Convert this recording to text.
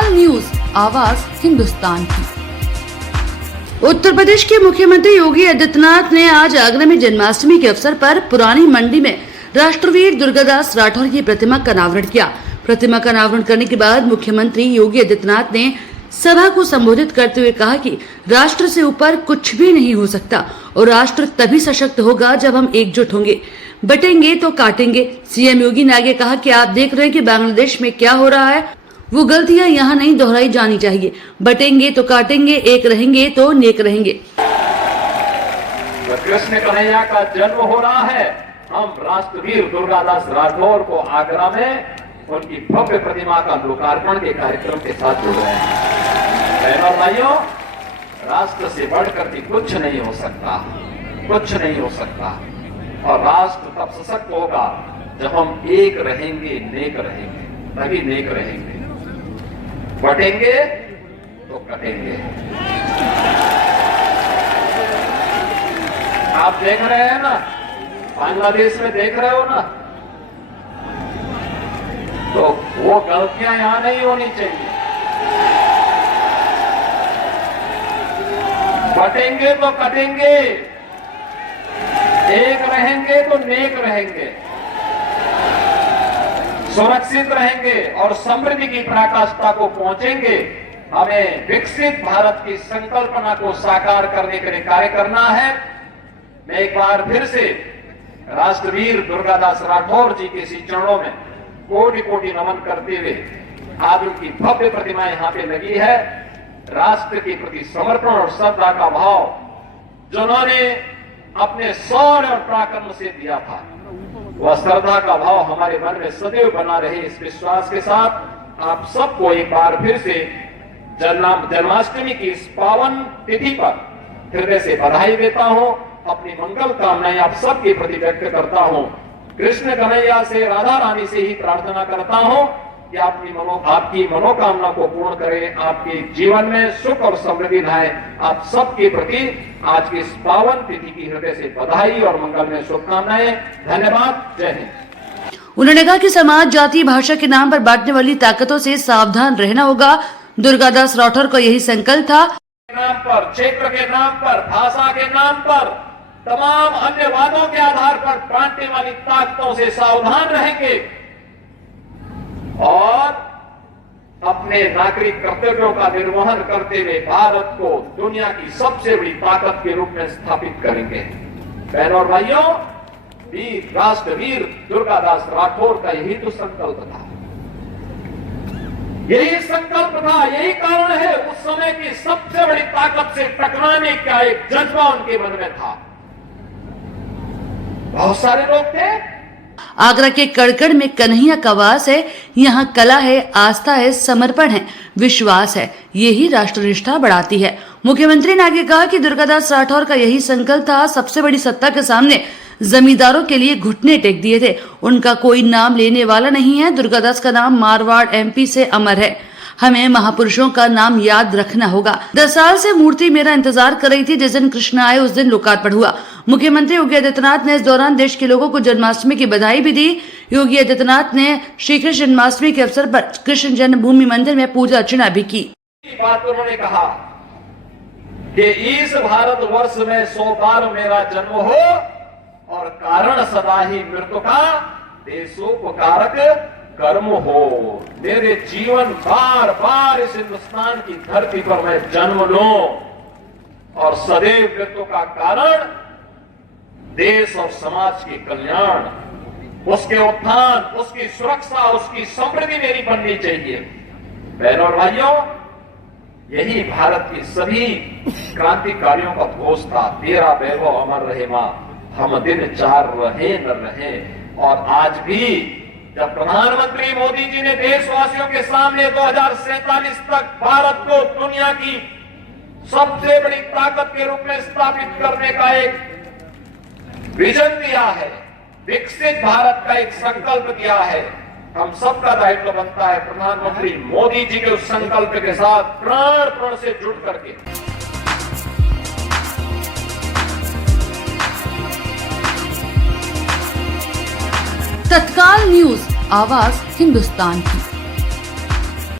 तत्काल न्यूज, आवाज हिंदुस्तान की। उत्तर प्रदेश के मुख्यमंत्री योगी आदित्यनाथ ने आज आगरा में जन्माष्टमी के अवसर पर पुरानी मंडी में राष्ट्रवीर दुर्गादास राठौर की प्रतिमा का अनावरण किया। प्रतिमा का अनावरण करने के बाद मुख्यमंत्री योगी आदित्यनाथ ने सभा को संबोधित करते हुए कहा कि राष्ट्र से ऊपर कुछ भी नहीं हो सकता और राष्ट्र तभी सशक्त होगा जब हम एकजुट होंगे। बटेंगे तो काटेंगे। सीएम योगी ने आगे कहा कि आप देख रहे हैं कि बांग्लादेश में क्या हो रहा है, वो गलतियां यहाँ नहीं दोहराई जानी चाहिए। बटेंगे तो काटेंगे, एक रहेंगे तो नेक रहेंगे। कृष्ण कन्हैया का जन्म हो रहा है। हम राष्ट्रवीर दुर्गादास राठौर को आगरा में उनकी भव्य प्रतिमा का लोकार्पण के कार्यक्रम के साथ जुड़ रहे हैं। बहनों भाइयों, राष्ट्र से बढ़कर भी कुछ नहीं हो सकता, कुछ नहीं हो सकता। और राष्ट्र तब सशक्त होगा जब हम एक रहेंगे, नेक रहेंगे, तभी नेक रहेंगे। बटेंगे तो कटेंगे। आप देख रहे हैं ना, बांग्लादेश में देख रहे हो ना, तो वो गलतियां यहां नहीं होनी चाहिए। बटेंगे तो कटेंगे, एक रहेंगे तो नेक रहेंगे, सुरक्षित रहेंगे और समृद्धि की पराकाष्ठा को पहुंचेंगे। हमें विकसित भारत की संकल्पना को साकार करने के लिए कार्य करना है। मैं एक बार फिर से राष्ट्रवीर दुर्गादास राठौर जी के श्री चरणों में कोटि कोटि नमन करते हुए आज उनकी भव्य प्रतिमा यहाँ पे लगी है। राष्ट्र के प्रति समर्पण और श्रद्धा का भाव जिन्होंने अपने शौर्य और पराक्रम से दिया था, वह श्रद्धा का भाव हमारे मन में सदैव बना रहे। इस विश्वास के साथ आप सबको एक बार फिर से जन्माष्टमी की इस पावन तिथि पर हृदय से बधाई देता हूं। अपनी मंगल कामनाएं आप सबके प्रति व्यक्त करता हूं। कृष्ण कन्हैया से, राधा रानी से ही प्रार्थना करता हूं कि आपकी मनोकामना को पूर्ण करें, आपके जीवन में सुख और समृद्धि लाए। आप सबके प्रति आज की इस पावन तिथि की हृदय से बधाई और मंगल में शुभकामनाएं। धन्यवाद। जय हिंद। उन्होंने कहा कि समाज, जाति, भाषा के नाम पर बांटने वाली ताकतों से सावधान रहना होगा। दुर्गादास राठौर का यही संकल्प था। नाम पर, क्षेत्र के नाम पर, भाषा के नाम पर, तमाम अन्य वादों के आधार पर बांटने वाली ताकतों से सावधान रहेंगे और अपने नागरिक कर्तव्यों का निर्वहन करते हुए भारत को दुनिया की सबसे बड़ी ताकत के रूप में स्थापित करेंगे। बहनों और भाइयों, वीर राष्ट्रवीर दुर्गादास राठौर का यही तो संकल्प था, यही संकल्प था, यही कारण है उस समय की सबसे बड़ी ताकत से टकराने का एक जज्बा उनके मन में था। बहुत सारे लोग थे। आगरा के कड़कड़ में कन्हैया का वास है। यहाँ कला है, आस्था है, समर्पण है, विश्वास है। यही राष्ट्रनिष्ठा बढ़ाती है। मुख्यमंत्री ने आगे कहा कि दुर्गादास राठौर का यही संकल्प था। सबसे बड़ी सत्ता के सामने जमींदारों के लिए घुटने टेक दिए थे। उनका कोई नाम लेने वाला नहीं है। दुर्गादास का नाम मारवाड़ MP से अमर है। हमें महापुरुषों का नाम याद रखना होगा। 10 साल से मूर्ति मेरा इंतजार कर रही थी। जिस दिन कृष्ण आए उस दिन लोकार्पण हुआ। मुख्यमंत्री योगी आदित्यनाथ ने इस दौरान देश के लोगों को जन्माष्टमी की बधाई भी दी। योगी आदित्यनाथ ने श्री कृष्ण जन्माष्टमी के अवसर पर कृष्ण जन्मभूमि मंदिर में पूजा अर्चना भी की। बात उन्होंने कहा कि इस भारत वर्ष में 100 बार मेरा जन्म हो और कारण सदा ही मृत्यु का देशोपकारक कर्म हो। मेरे जीवन बार बार इस हिंदुस्तान की धरती पर मैं जन्म लूं और सदैव मृत्यु का कारण देश और समाज के कल्याण, उसके उत्थान, उसकी सुरक्षा, उसकी समृद्धि मेरी बननी चाहिए। बहनों और भाइयों, यही भारत की सभी क्रांतिकारियों का घोष था। तेरा वैभव अमर रहे मां, हम दिन 4 रहे न रहे। और आज भी जब प्रधानमंत्री मोदी जी ने देशवासियों के सामने 2047 तक भारत को दुनिया की सबसे बड़ी ताकत के रूप में स्थापित करने का एक विजन दिया है, विकसित भारत का एक संकल्प दिया है, हम सबका दायित्व बनता है प्रधानमंत्री मोदी जी के उस संकल्प के साथ प्राण प्राण से जुड़ करके तत्काल न्यूज, आवाज हिंदुस्तान की।